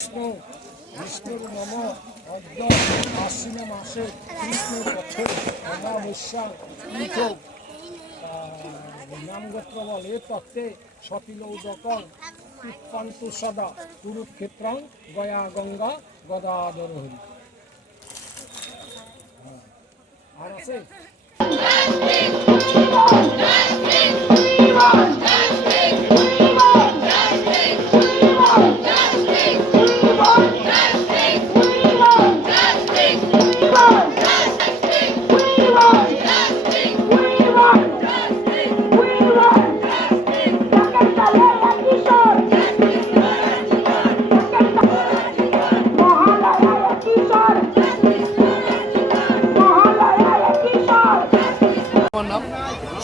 বিষ্ণু বিষ্ণুর নম অদ্য আশ্বিন মাসে কৃষ্ণের পক্ষে অমাবস্যা পীঠ নামগোত্র বলে তত্ত্বে সতিলৌদকং উৎপন্তু সদা কুরুক্ষেত্রং গয়া গঙ্গা গদাধর হরি হ্যাঁ। আর আছে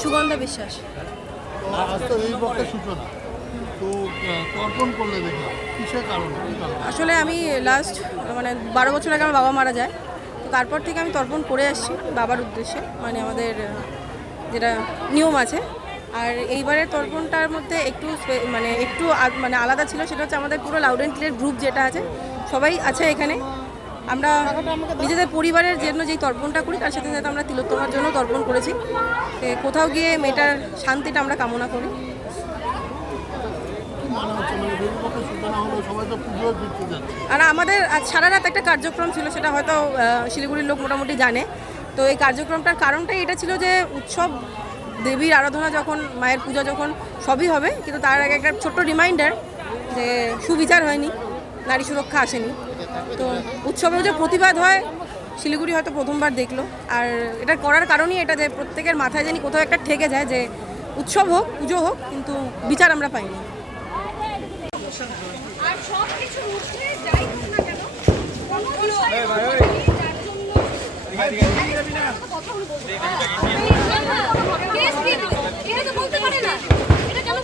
সুগন্ধা বিশ্বাস। তো এই পক্ষে সূচনা তো আহ, তর্পণ করলে দেখলাম কিসের কারণে? আসলে আমি লাস্ট মানে বারো বছর আগে আমার বাবা মারা যায়। তো তারপর থেকে আমি তর্পণ করে আসছি বাবার উদ্দেশ্যে। মানে আমাদের যেটা নিয়ম আছে। আর এইবারের তর্পণটার মধ্যে একটু মানে একটু মানে আলাদা ছিল। সেটা হচ্ছে আমাদের পুরো লাউড অ্যান্ড ক্লিয়ার গ্রুপ যেটা আছে সবাই আছে এখানে। আমরা নিজেদের পরিবারের জন্য যেই তর্পণটা করি, তার সাথে সাথে আমরা তিলোত্তমার জন্য তর্পণ করেছি। কোথাও গিয়ে মেয়েটার শান্তিটা আমরা কামনা করি। আর আমাদের সারা রাত একটা কার্যক্রম ছিল, সেটা হয়তো শিলিগুড়ির লোক মোটামুটি জানে। তো এই কার্যক্রমটার কারণটাই এটা ছিল যে, উৎসব, দেবীর আরাধনা যখন, মায়ের পূজা যখন, সবই হবে। কিন্তু তার আগে একটা ছোট্ট রিমাইন্ডার যে, সুবিচার হয়নি, নারী সুরক্ষা আসেনি। তো উৎসবেও যে প্রতিবাদ হয় শিলিগুড়ি হয়তো প্রথমবার দেখল। আর এটা করার কারণই এটা যে প্রত্যেকের মাথায় জানি কোথাও একটা ঠেকে যায় যে উৎসব হোক পুজো হোক কিন্তু বিচার আমরা পাইনি। কথা বলতে পারে না। এটা কেন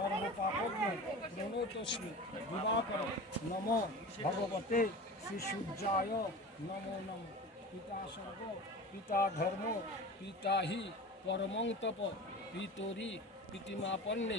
সর্বপাপজ্ঞ প্রণতস্মি দিবাকর নম ভগবতে শ্রীসূর্যায় নমো নম। পিতা সর্ব, পিতা ধর্ম, পিতা হি পরমং তপ। পিতরি পিতিমাপন্নে।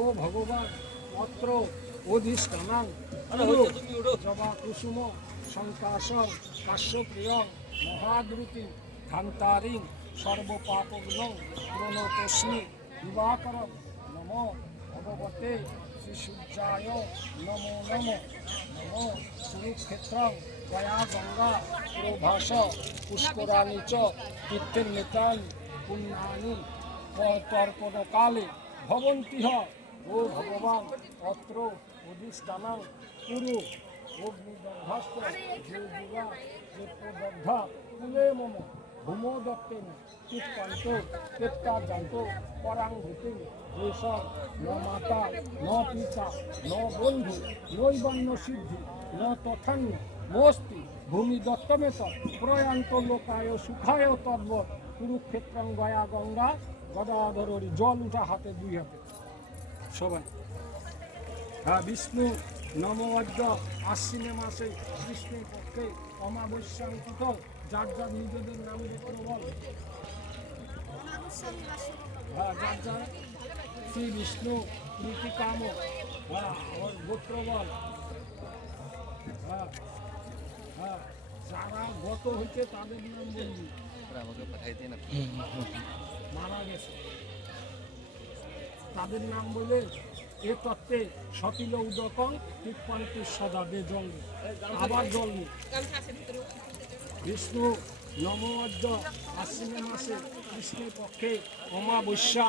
ও ভগবান অত্র অধিষ্ঠানাং জবা কুসুম শঙ্কাসন কাশ্যপ্রিয় মহাদ্রুতি ধান্তারিং সর্বপাপগ্ন প্রণতস্মি দিবাকর নম ভগবতে শ্রীসূর্যায় নমো নম নম কুরুক্ষেত্র গয়া গঙ্গা প্রভাস পুষ্করাণী চ তীর্থের পুণ্যানি তর্পণ কালে ভবন্তিহ। ও ভগবান অত্র অধিষ্ঠানাং কুরু, অগ্নিদগ্ধাস্ত কুলে মম ভূমো দত্তেন চিত্তান্ত চিত্তাজান্ত পরাঙ্গুতি যেসব ন মাতা, ন পিতা, ন বন্ধু, নৈবন্য সিদ্ধি, ন তথান্য, মস্তি ভূমি দত্তমেত প্রয়ান্ত লোকায় সুখায় তর্ব কুরুক্ষেত্রং গয়া গঙ্গা গদাধরি জল উঠা হাতে দুই হাতে। সবাই। হ্যাঁ বিষ্ণু নমজ্জ আশ্বিনে মাসে কৃষ্ণের পক্ষে অমাবস্যাঙ্কিত যার যার নিজেদের নাম গোত্র বল। হ্যাঁ যার যার শ্রী বিষ্ণু নীতিকাম। হ্যাঁ ওর গোত্র বল। হ্যাঁ হ্যাঁ যারা গত হয়েছে তাদের নাম বলবি। মারা গেছে। তাদের নাম বলে এ তত্ত্বে সতীল উদকং তিপ্পান্তি সদা বে জল আবার জল বিষ্ণু নমজ্জ আশ্বিনে মাসে কৃষ্ণের পক্ষে অমাবস্যা